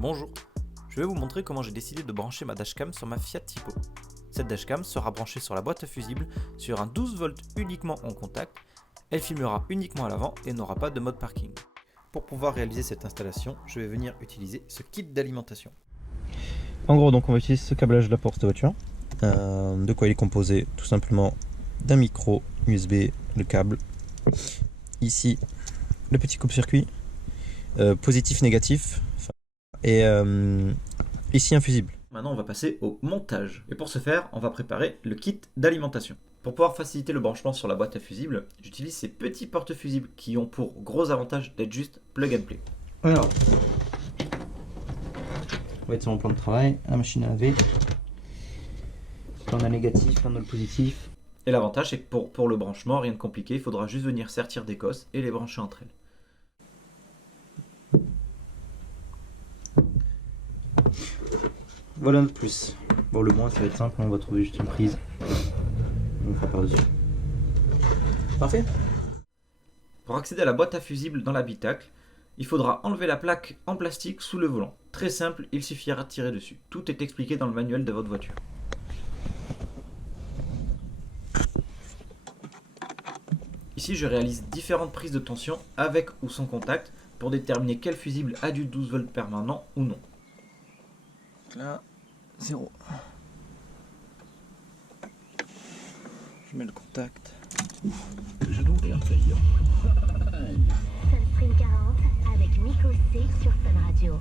Bonjour, je vais vous montrer comment j'ai décidé de brancher ma dashcam sur ma Fiat Tipo. Cette dashcam sera branchée sur la boîte à fusible sur un 12 volts uniquement en contact. Elle filmera uniquement à l'avant et n'aura pas de mode parking. Pour pouvoir réaliser cette installation, je vais venir utiliser ce kit d'alimentation. En gros, donc on va utiliser ce câblage là pour cette voiture. De quoi il est composé? Tout simplement d'un micro USB, le câble. Ici, le petit coupe-circuit, positif, négatif. Et ici, un fusible. Maintenant, on va passer au montage. Et pour ce faire, on va préparer le kit d'alimentation. Pour pouvoir faciliter le branchement sur la boîte à fusible, j'utilise ces petits porte-fusibles qui ont pour gros avantage d'être juste plug and play. Alors, on va être sur mon plan de travail, la machine à laver. Là on a le négatif, là on a le positif. Et l'avantage, c'est que pour le branchement, rien de compliqué, il faudra juste venir sertir des cosses et les brancher entre elles. Voilà notre plus. Bon, le moins ça va être simple, on va trouver juste une prise. On fera par-dessus. Parfait. Pour accéder à la boîte à fusible dans l'habitacle, il faudra enlever la plaque en plastique sous le volant. Très simple, il suffira de tirer dessus. Tout est expliqué dans le manuel de votre voiture. Ici, je réalise différentes prises de tension avec ou sans contact pour déterminer quel fusible a du 12 volts permanent ou non. Là, 0. Je mets le contact. Genou et orteil. Sunstream 40 avec Nico C sur Sun Radio.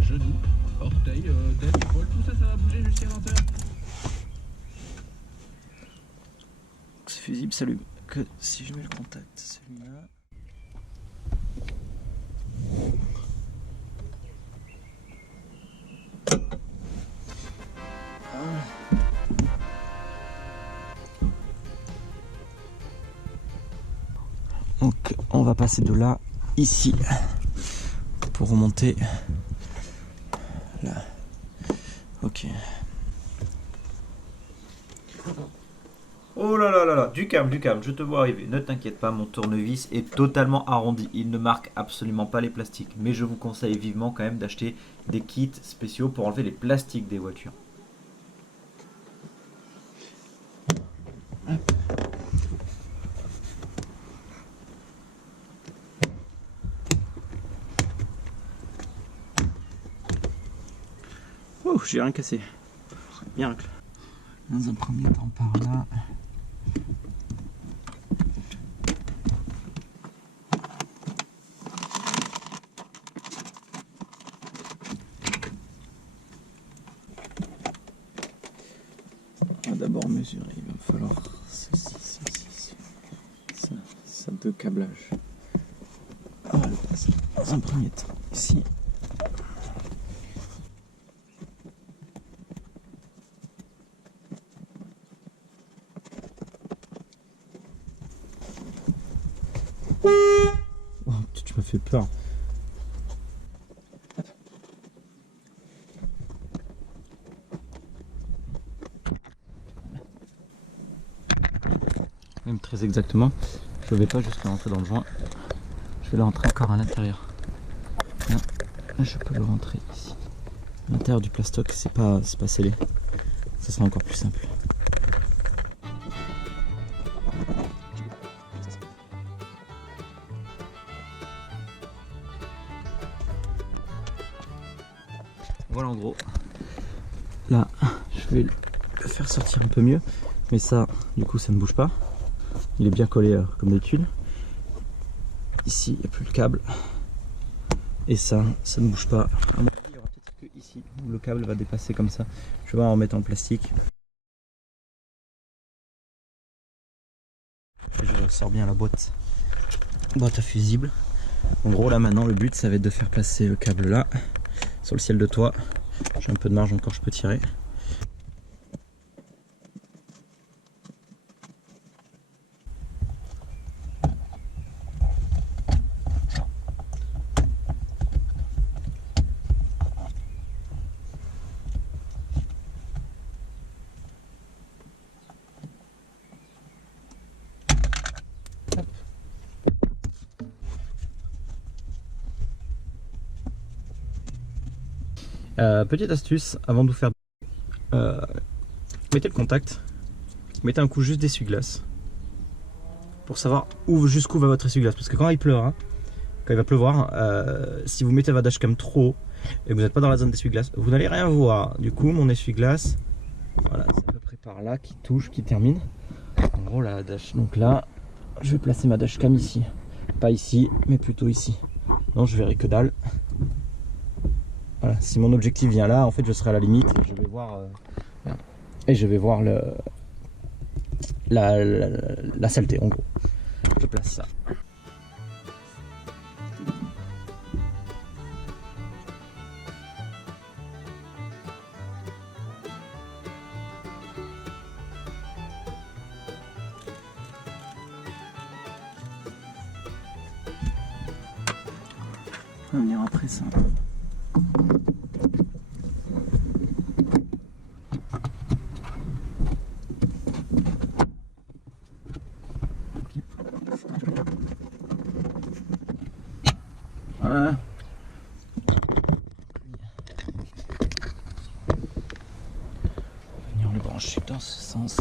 Genou, orteil, tête, épaule, tout ça, ça va bouger jusqu'à 20h. Ce fusible s'allume que si je mets le contact, celui-là. Donc on va passer de là, ici, pour remonter là. Ok. Oh là là là là, du calme, je te vois arriver. Ne t'inquiète pas, mon tournevis est totalement arrondi. Il ne marque absolument pas les plastiques. Mais je vous conseille vivement quand même d'acheter des kits spéciaux pour enlever les plastiques des voitures. Oh, j'ai rien cassé. Miracle. Dans un premier temps par là. On va d'abord mesurer, il va falloir ceci, ça de câblage. On va le passer dans un premier temps ici. Oh, tu m'as fait peur. Même très exactement, je ne vais pas juste le rentrer dans le joint, je vais le rentrer encore à l'intérieur. Là, je peux le rentrer ici. À l'intérieur du plastoc, c'est pas scellé. Ça sera encore plus simple. Voilà en gros. Là, je vais le faire sortir un peu mieux. Mais ça, du coup, ça ne bouge pas. Il est bien collé comme d'habitude. Ici, il n'y a plus le câble. Et ça ne bouge pas. À mon avis, il y aura peut-être que ici où le câble va dépasser comme ça. Je vais en remettre en plastique. Je sors bien la boîte à fusible. En gros, là maintenant, le but, ça va être de faire placer le câble là, sur le ciel de toit. J'ai un peu de marge encore, je peux tirer. Petite astuce, avant de vous faire... mettez le contact, mettez un coup juste d'essuie-glace pour savoir jusqu'où va votre essuie-glace. Parce que quand il pleut, hein, quand il va pleuvoir, si vous mettez votre dashcam trop haut et que vous n'êtes pas dans la zone d'essuie-glace, vous n'allez rien voir. Du coup, mon essuie-glace, voilà, c'est à peu près par là qui touche, qui termine. En gros, la dash. Donc là, je vais placer ma dashcam ici. Pas ici, mais plutôt ici. Non, je verrai que dalle. Voilà, si mon objectif vient là, en fait, je serai à la limite et je vais voir, et je vais voir la saleté, en gros. Je place ça. On va venir après ça. Voilà. Venir le brancher dans ce sens.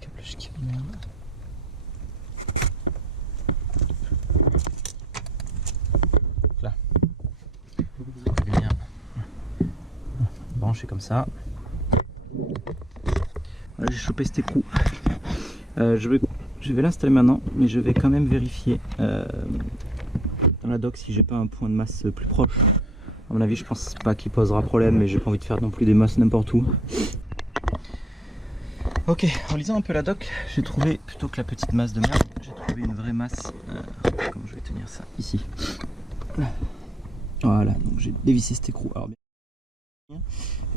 Câblage qui merde. Là. Venir brancher comme ça. Voilà, j'ai chopé cet écrou. Je vais l'installer maintenant, mais je vais quand même vérifier dans la dock si j'ai pas un point de masse plus proche. À mon avis, je pense pas qu'il posera problème, mais j'ai pas envie de faire non plus des masses n'importe où. Ok, en lisant un peu la dock, j'ai trouvé, plutôt que la petite masse de merde, j'ai trouvé une vraie masse. Comment je vais tenir ça? Ici. Voilà, donc j'ai dévissé cet écrou. Alors,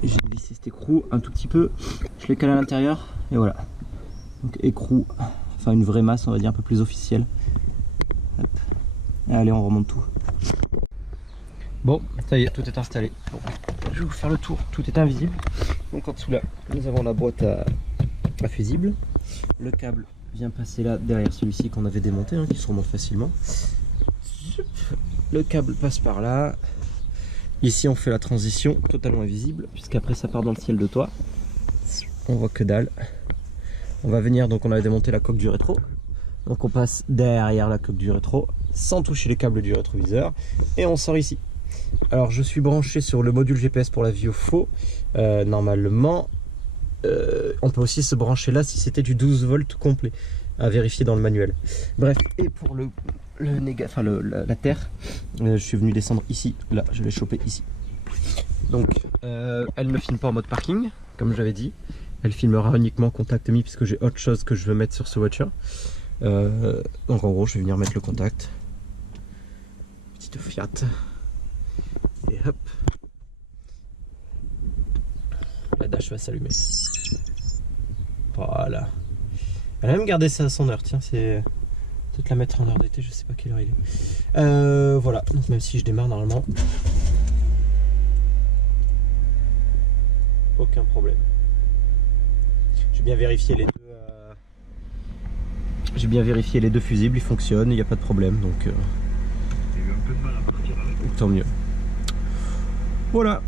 et j'ai dévissé cet écrou un tout petit peu, je l'ai calé à l'intérieur, et voilà. Donc écrou. Enfin une vraie masse, on va dire un peu plus officielle. Hop. Allez, on remonte tout. Bon, ça y est, tout est installé. Bon, je vais vous faire le tour, tout est invisible. Donc en dessous là, nous avons la boîte à fusible. Le câble vient passer là, derrière celui-ci qu'on avait démonté, hein, qui se remonte facilement. Le câble passe par là. Ici on fait la transition totalement invisible, puisqu'après ça part dans le ciel de toit. On voit que dalle. On va venir, donc on avait démonté la coque du rétro. Donc on passe derrière la coque du rétro, sans toucher les câbles du rétroviseur. Et on sort ici. Alors je suis branché sur le module GPS pour la vie au faux. Normalement, on peut aussi se brancher là si c'était du 12 volts complet. À vérifier dans le manuel. Bref, et pour la terre, je suis venu descendre ici. Là, je l'ai chopé ici. Donc, elle ne filme pas en mode parking, comme j'avais dit. Elle filmera uniquement contact mi puisque j'ai autre chose que je veux mettre sur ce voiture. Donc en gros je vais venir mettre le contact. Petite Fiat. Et hop. La dash va s'allumer. Voilà. Elle a même gardé ça à son heure. Tiens, c'est peut-être la mettre en heure d'été, je sais pas quelle heure il est. Voilà, donc même si je démarre normalement, aucun problème. J'ai bien vérifié les deux. J'ai bien vérifié les deux fusibles, ils fonctionnent, il n'y a pas de problème, donc tant mieux. Voilà.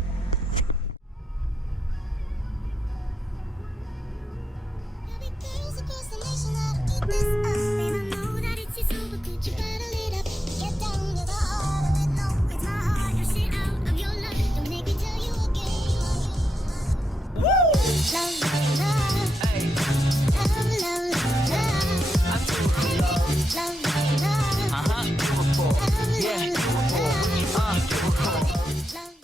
Love